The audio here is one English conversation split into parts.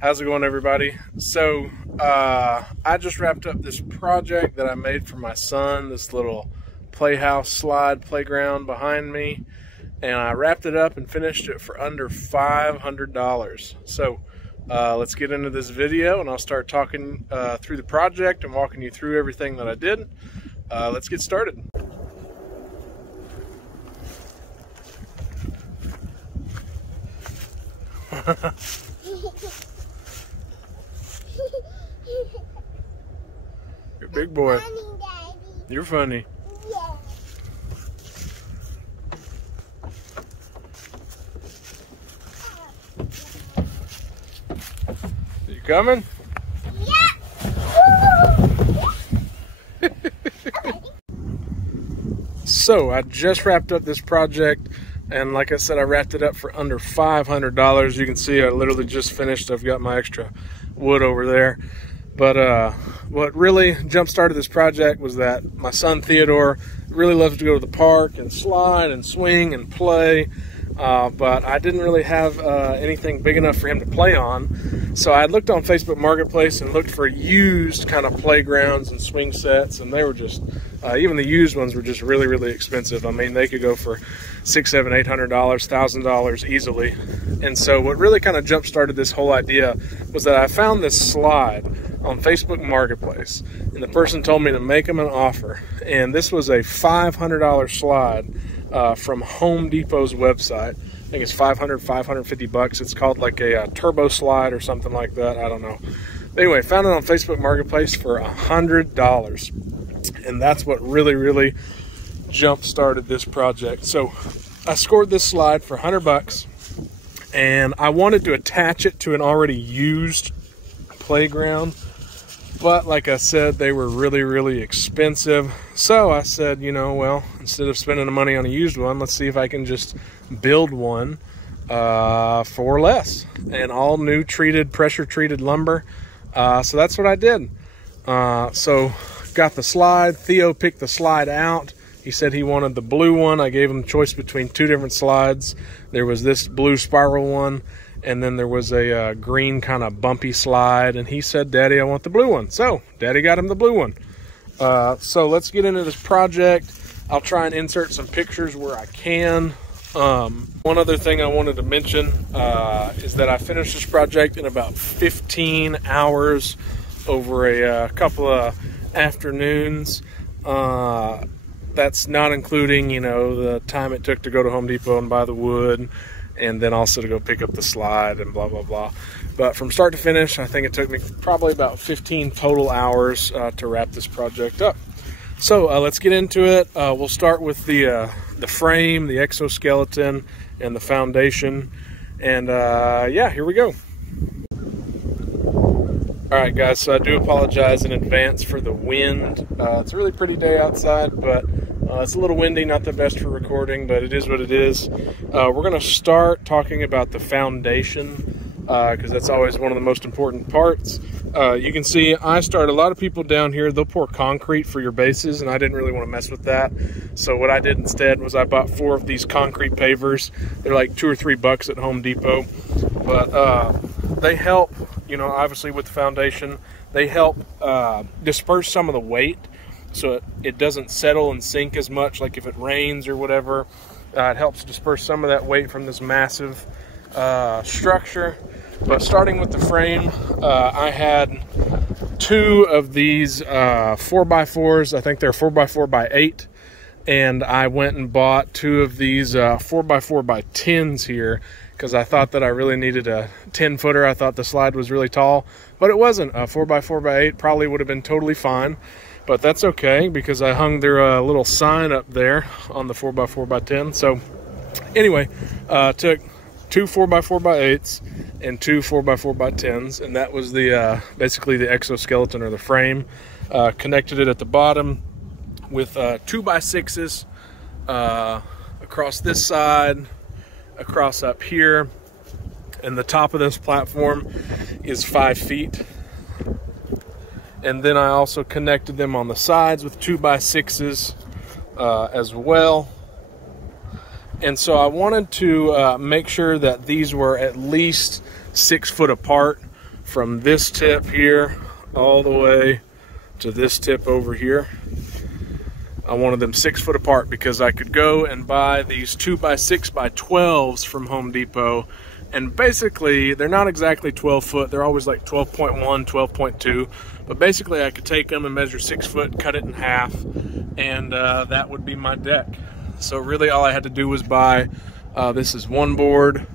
How's it going, everybody? So I just wrapped up this project that I made for my son, this little playhouse slide playground behind me, and I wrapped it up and finished it for under $500. So let's get into this video, and I'll start talking through the project and walking you through everything that I did. Let's get started. You're a big boy. Funny, Daddy. You're funny. Yeah. You coming? Yeah. So I just wrapped up this project, and like I said, I wrapped it up for under $500. You can see I literally just finished. I've got my extra wood over there. But what really jump-started this project was that my son Theodore really loves to go to the park and slide and swing and play. But I didn't really have anything big enough for him to play on. So I looked on Facebook Marketplace and looked for used kind of playgrounds and swing sets, and they were just, even the used ones were just really, really expensive. I mean, they could go for $600, $700, $800, $1,000 easily. And so what really kind of jump-started this whole idea was that I found this slide on Facebook Marketplace, and the person told me to make them an offer. And this was a $500 slide from Home Depot's website. I think it's $550. It's called like a turbo slide or something like that. I don't know. But anyway, found it on Facebook Marketplace for $100, and that's what really, really jump-started this project. So I scored this slide for $100, and I wanted to attach it to an already used playground. But like I said, they were really, really expensive. So I said, you know, well, instead of spending the money on a used one, let's see if I can just build one for less. And all new treated, pressure treated lumber. So that's what I did. So got the slide. Theo picked the slide out. He said he wanted the blue one. I gave him choice between two different slides. There was this blue spiral one, and then there was a green kind of bumpy slide, and he said, Daddy, I want the blue one. So Daddy got him the blue one. So let's get into this project. I'll try and insert some pictures where I can. One other thing I wanted to mention is that I finished this project in about 15 hours over a couple of afternoons. That's not including, you know, the time it took to go to Home Depot and buy the wood, and then also to go pick up the slide and blah, blah, blah. But from start to finish, I think it took me probably about 15 total hours to wrap this project up. So let's get into it. We'll start with the frame, the exoskeleton, and the foundation. And yeah, here we go. All right, guys, so I do apologize in advance for the wind. It's a really pretty day outside, but it's a little windy, not the best for recording, but it is what it is. We're going to start talking about the foundation, because that's always one of the most important parts. You can see I start, a lot of people down here, they'll pour concrete for your bases, and I didn't really want to mess with that. So what I did instead was I bought 4 of these concrete pavers. They're like $2 or $3 at Home Depot, but they help, you know, obviously with the foundation. They help disperse some of the weight, so it doesn't settle and sink as much, like if it rains or whatever. It helps disperse some of that weight from this massive structure. But starting with the frame, I had 2 of these 4x4s. I think they're 4x4x8. And I went and bought 2 of these 4x4x10s here, because I thought that I really needed a 10-footer. I thought the slide was really tall, but it wasn't. A 4x4x8 probably would have been totally fine, but that's okay, because I hung their little sign up there on the 4x4x10. So anyway, took 2 4x4x8s and 2 4x4x10s, and that was the basically the exoskeleton, or the frame. Connected it at the bottom with 2x6s across this side, across up here, and the top of this platform is 5 feet. And then I also connected them on the sides with 2x6s as well. And so I wanted to make sure that these were at least 6 foot apart from this tip here all the way to this tip over here. I wanted them 6 foot apart because I could go and buy these 2x6x12s from Home Depot, and basically they're not exactly 12 foot, they're always like 12.1, 12.2, but basically I could take them and measure 6 foot, cut it in half, and that would be my deck. So really all I had to do was buy, this is 1 board,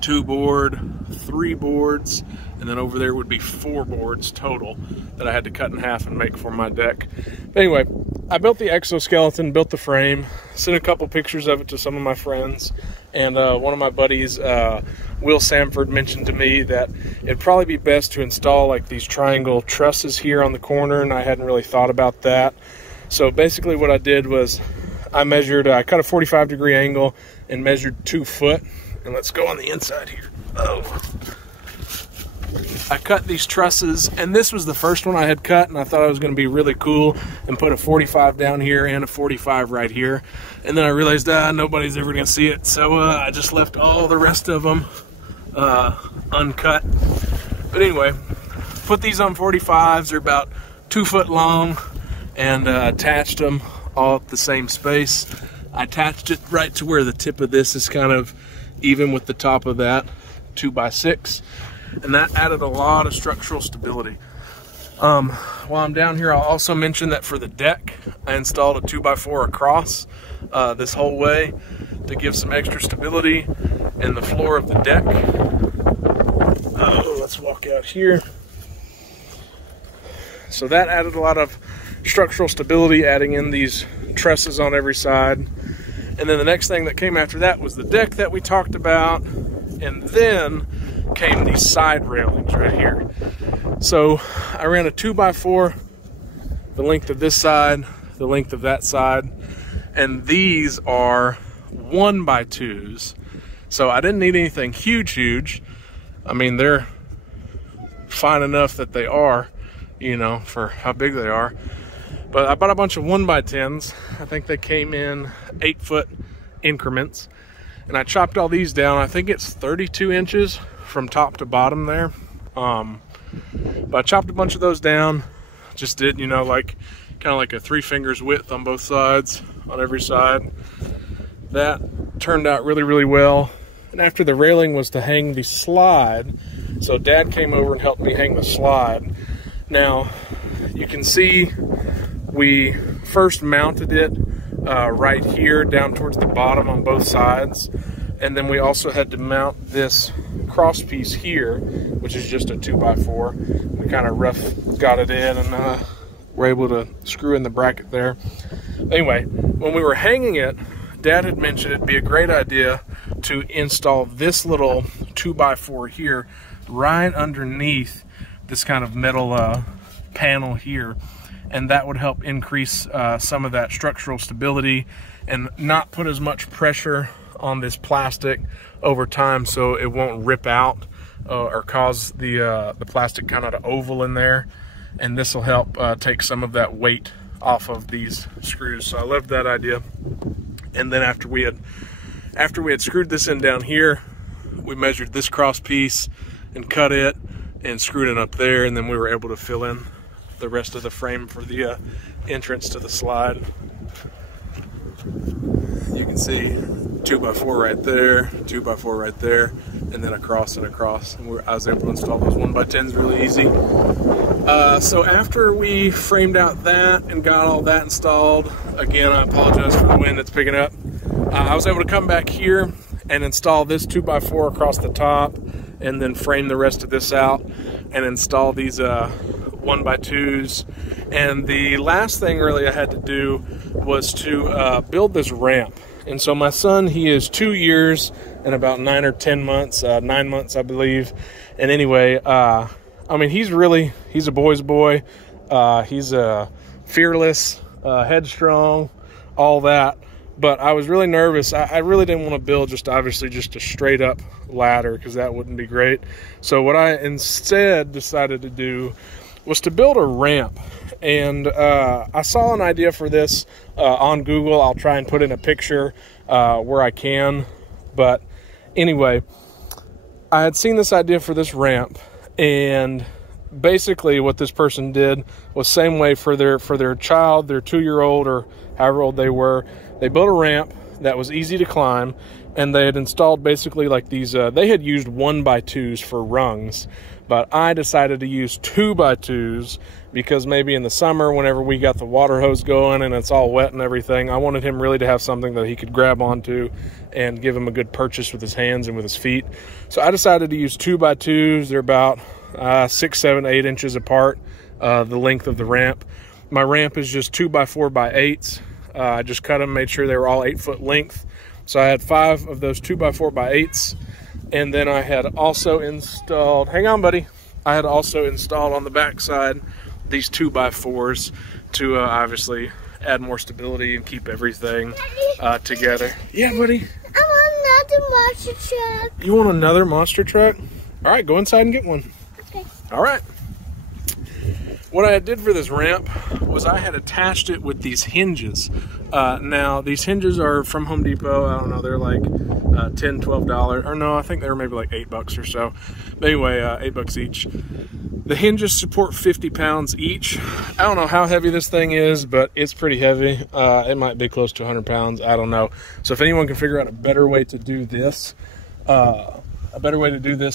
2 board, 3 boards, and then over there would be 4 boards total that I had to cut in half and make for my deck. But anyway, I built the exoskeleton, built the frame, sent a couple pictures of it to some of my friends, and one of my buddies, Will Samford, mentioned to me that it'd probably be best to install like these triangle trusses here on the corner, and I hadn't really thought about that. So basically what I did was I cut a 45-degree angle and measured 2 foot. And let's go on the inside here. Oh. I cut these trusses, and this was the first one I had cut, and I thought it was going to be really cool and put a 45 down here and a 45 right here. And then I realized nobody's ever going to see it, so I just left all the rest of them uncut. But anyway, put these on 45s. They're about 2 foot long, and attached them all at the same space. I attached it right to where the tip of this is kind of even with the top of that 2x6, and that added a lot of structural stability. While I'm down here, I'll also mention that for the deck, I installed a 2x4 across this whole way to give some extra stability in the floor of the deck. Oh, let's walk out here. So that added a lot of structural stability, adding in these trusses on every side. And then the next thing that came after that was the deck that we talked about, and then came these side railings right here. So I ran a 2x4, the length of this side, the length of that side, and these are 1x2s. So I didn't need anything huge. I mean, they're fine enough that they are, you know, for how big they are. But I bought a bunch of 1x10s. I think they came in 8 foot increments. And I chopped all these down. I think it's 32 inches from top to bottom there. But I chopped a bunch of those down. Just did, you know, like kind of like a 3 fingers width on both sides, on every side. That turned out really well. And after the railing was to hang the slide, so Dad came over and helped me hang the slide. Now, you can see we first mounted it right here down towards the bottom on both sides, and then we also had to mount this cross piece here, which is just a 2x4. We kind of rough got it in, and were able to screw in the bracket there. Anyway, when we were hanging it, Dad had mentioned it'd be a great idea to install this little 2x4 here right underneath this kind of metal panel here, and that would help increase some of that structural stability and not put as much pressure on this plastic over time, so it won't rip out or cause the plastic kind of to oval in there. And this will help take some of that weight off of these screws. So I loved that idea. And then after we had screwed this in down here, we measured this cross piece and cut it and screwed it up there, and then we were able to fill in the rest of the frame for the entrance to the slide. You can see 2x4 right there, 2x4 right there, and then across and across. And I was able to install those 1x10s really easy. So after we framed out that and got all that installed, again, I apologize for the wind that's picking up. I was able to come back here and install this 2x4 across the top, and then frame the rest of this out and install these 1x2s. And the last thing really I had to do was to build this ramp. And so my son, he is 2 years and about 9 or 10 months, 9 months, I believe. And anyway, I mean, he's a boy's boy. He's fearless, headstrong, all that. But I was really nervous. I really didn't want to build obviously just a straight up ladder, because that wouldn't be great. So what I instead decided to do was to build a ramp. And I saw an idea for this on Google. I'll try and put in a picture where I can. But anyway, I had seen this idea for this ramp, And basically what this person did was same way for their child, their 2-year-old or however old they were. They built a ramp that was easy to climb, and they had installed basically like these, they had used 1x2s for rungs, but I decided to use 2x2s because maybe in the summer, whenever we got the water hose going and it's all wet and everything, I wanted him really to have something that he could grab onto and give him a good purchase with his hands and with his feet. So I decided to use 2x2s. They're about 6, 7, 8 inches apart, the length of the ramp. My ramp is just 2x4x8s. I just cut them, made sure they were all 8-foot length. So I had 5 of those 2x4x8s. And then I had also installed, hang on buddy, I had also installed on the back side these 2x4s to obviously add more stability and keep everything together. Yeah, buddy. I want another monster truck. You want another monster truck? All right, go inside and get one. Okay. All right. What I did for this ramp was I had attached it with these hinges. Now, these hinges are from Home Depot. I don't know, they're like $10, $12. Or no, I think they were maybe like $8 or so. But anyway, $8 each. The hinges support 50 pounds each. I don't know how heavy this thing is, but it's pretty heavy. It might be close to 100 pounds. I don't know. So if anyone can figure out a better way to do this,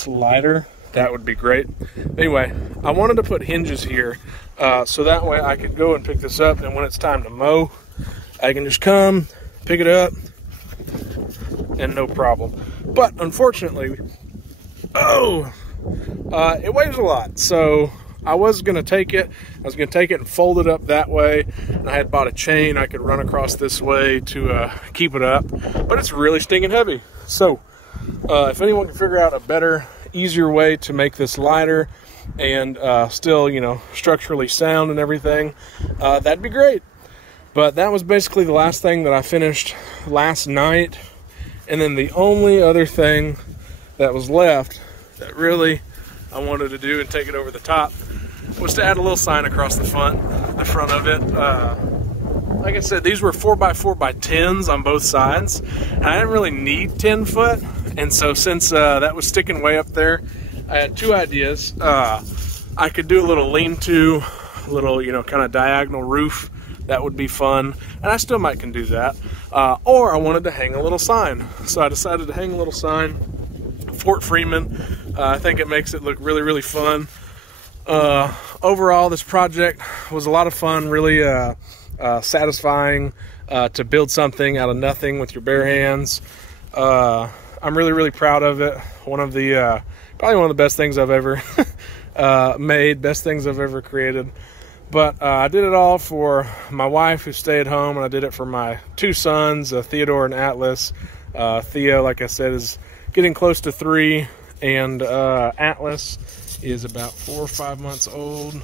lighter, that would be great. Anyway, I wanted to put hinges here so that way I could go and pick this up, and when it's time to mow, I can just come, pick it up, and no problem. But unfortunately, it weighs a lot. So I was going to take it. And fold it up that way. And I had bought a chain I could run across this way to keep it up. But it's really stinking heavy. So if anyone can figure out a better, easier way to make this lighter and still, you know, structurally sound and everything, that'd be great. But that was basically the last thing that I finished last night. And then the only other thing that was left that really I wanted to do and take it over the top was to add a little sign across the front of it. Like I said, these were 4x4x10s on both sides. And I didn't really need 10 foot. And so since that was sticking way up there, I had 2 ideas. I could do a little lean-to, little, you know, kind of diagonal roof. That would be fun. And I still might can do that. Or I wanted to hang a little sign. So I decided to hang a little sign, Fort Freeman. I think it makes it look really, really fun. Overall, this project was a lot of fun, really satisfying to build something out of nothing with your bare hands. I'm really, really proud of it. One of the, probably one of the best things I've ever made, best things I've ever created. But I did it all for my wife, who stayed home, and I did it for my 2 sons, Theodore and Atlas. Theo, like I said, is getting close to 3, and Atlas is about 4 or 5 months old.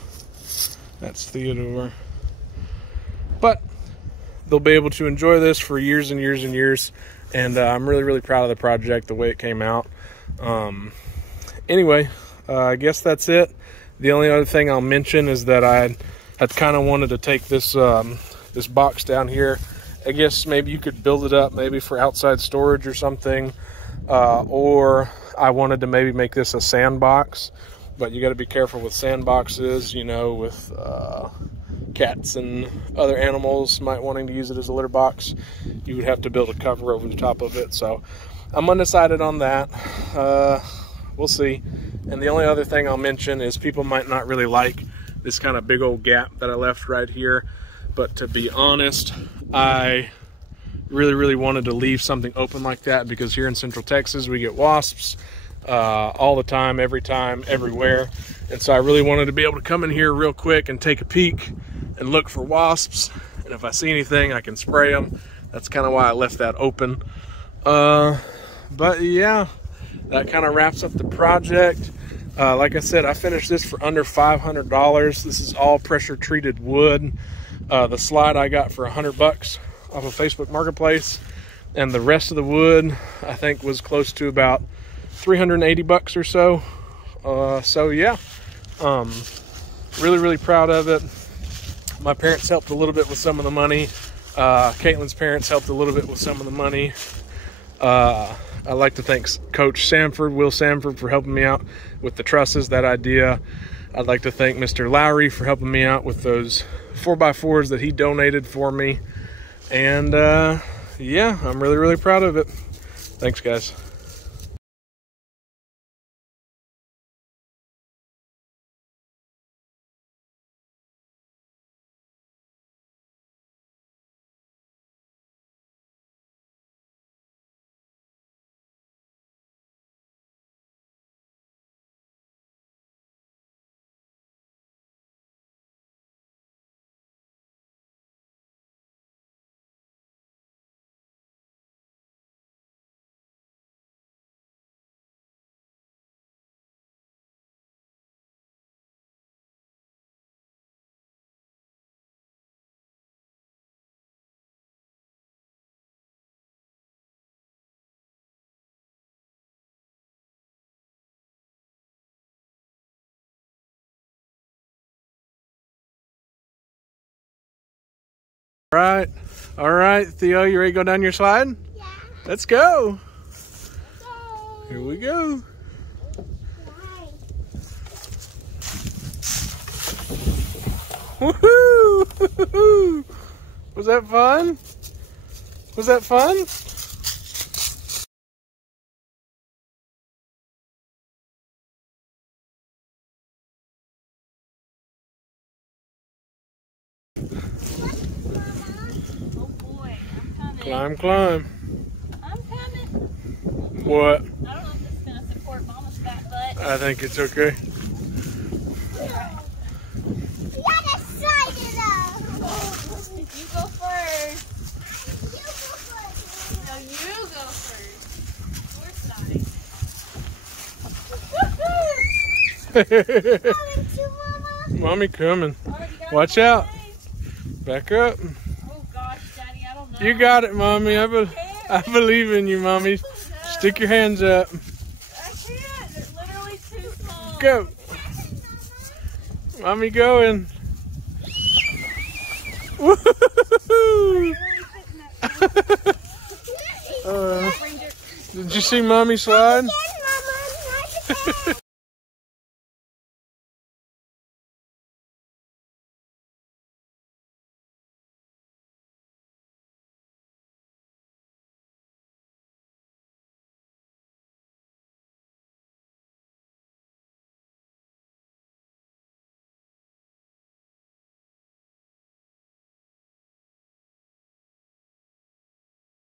That's Theodore. But they'll be able to enjoy this for years and years and years, and I'm really, really proud of the project, the way it came out. Anyway, I guess that's it. The only other thing I'll mention is that I had kind of wanted to take this this box down here. I guess maybe you could build it up maybe for outside storage or something, or I wanted to maybe make this a sandbox. But you got to be careful with sandboxes, you know, with cats and other animals might wanting to use it as a litter box. You would have to build a cover over the top of it. So I'm undecided on that. We'll see. And the only other thing I'll mention is people might not really like this kind of big old gap that I left right here. But to be honest, I really, really wanted to leave something open like that because here in Central Texas, we get wasps all the time, everywhere. And so I really wanted to be able to come in here real quick and take a peek and look for wasps. And if I see anything, I can spray them. That's kind of why I left that open. But yeah, that kind of wraps up the project. Like I said, I finished this for under $500. This is all pressure treated wood. The slide I got for $100 off of Facebook Marketplace, and the rest of the wood I think was close to about $380 or so. So yeah, really, really proud of it. My parents helped a little bit with some of the money. Caitlin's parents helped a little bit with some of the money. I'd like to thank Coach Samford, Will Samford, for helping me out with the trusses, that idea. I'd like to thank Mr. Lowry for helping me out with those 4x4s that he donated for me. And yeah, I'm really, really proud of it. Thanks, guys. All right, Theo, you ready to go down your slide? Yeah. Let's go. Okay. Here we go. Woohoo! Woohoo! Was that fun? Was that fun? Oh boy, I'm coming. Climb, climb. I'm coming. What? I don't know if this is going to support Mama's fat butt. I think it's okay. Let us slide it out. You go first. You go first. No, you go first. We're starting. Coming to Mama. Mommy coming. Alright, you got Watch it, out. okay? Back up. Oh gosh, Daddy, I don't know. You got it, Mommy. I believe in you, Mommy. Stick your hands up. I can't. They're literally too small. Go. Mommy going. Woo-hoo-hoo-hoo. Literally sitting at Did you see Mommy slide?